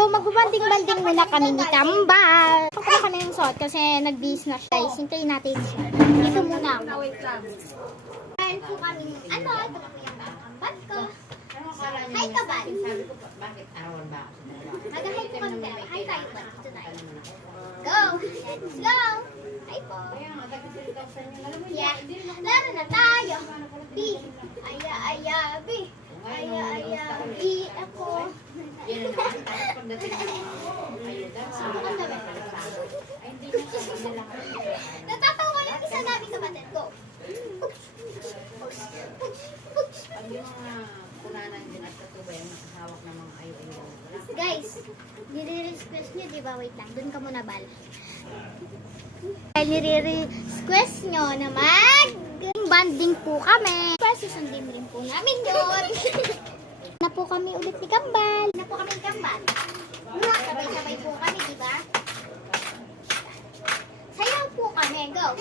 So, magbabanding-banding muna kami ni Kambal. Pakala ka na yung suot kasi nag-bis na siya. Sintayin natin siya. Dito muna ako. Meron po kami, ito po yung Kambal ko. Hi, Kambal. Sabi ko, bakit arawan ba ako? Mag-hi po kami. Hi tayo ba? Dito tayo. Go! Let's go! Hi po. Yeah. Laro na tayo. B. Aya, aya, B. Aya, aya, B. Ako. Subukan namin. Natatawa lang isa namin kapatid ko. Pag yung mga kunanan din at katuba yung nakahawak ng mga ayo-ayo. Guys, nire-request nyo, di ba? Wait lang, dun ka muna, Bal. Dahil nire-request nyo na mag-banding po kami. Susundin rin po namin yun. Na po kami ulit ni Kambal. Na po kami ni Kambal. Sabay-sabay po kami, di ba? Sayaw po kami. Go!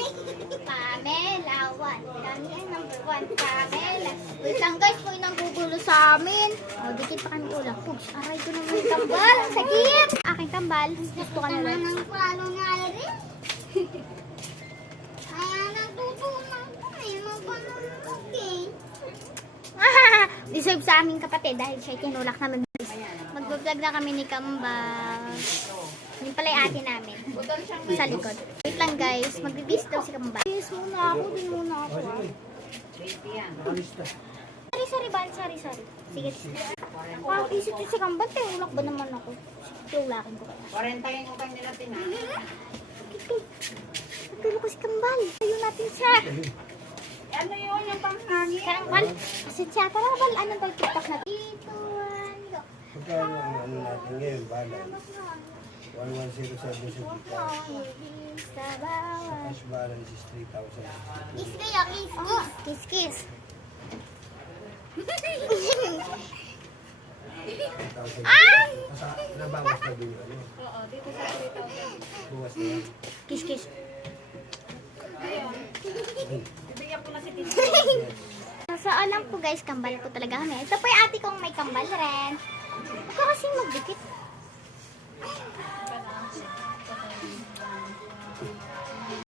Pamela 1. Kami ang number 1. Pamela. Wait lang guys, po yung nanggugulo sa amin. O, dikit pa kami ulang. Pugs, aray ko naman yung Kambal. Ang sakit! Aking Kambal. Gusto ka na rin. Ang palo nga rin. Kaya nagtutunan ko. Ay, deserve sa aming kapatid dahil siya tinulak naman. Mag-vlog na kami ni Kambal. Yun pala yung ate namin. Sa likod. Wait lang guys. Mag-release daw si Kambal. Yes, muna ako. Din muna ako. Sorry, Bal. Sorry. Sige. Isip si Kambal. Tinulak ba naman ako? Tinulakin ko kaya. 40 yung utang nila tina. Natulog ko si Kambal. Ayun natin siya. Ano yun yung panghangin? Kambal. Kasi siya. Tara, Bal. Ano ba yung TikTok na? Dito, go. Magkano ang ano natin ngayon, balance? 1107 sa Sa bawat. cash balance is 3,000. Kiss kayo, kiss. Kiss. 3,000. Ah! Nabawas na din yun. Ano? Oo, dito sa 3,000. Buwas na yan. Kiss. Bibigyan ko na si Tito. So, alam po guys, Kambal po talaga kami. Ito po yung ate kong may Kambal rin. Ito kasi magdikit.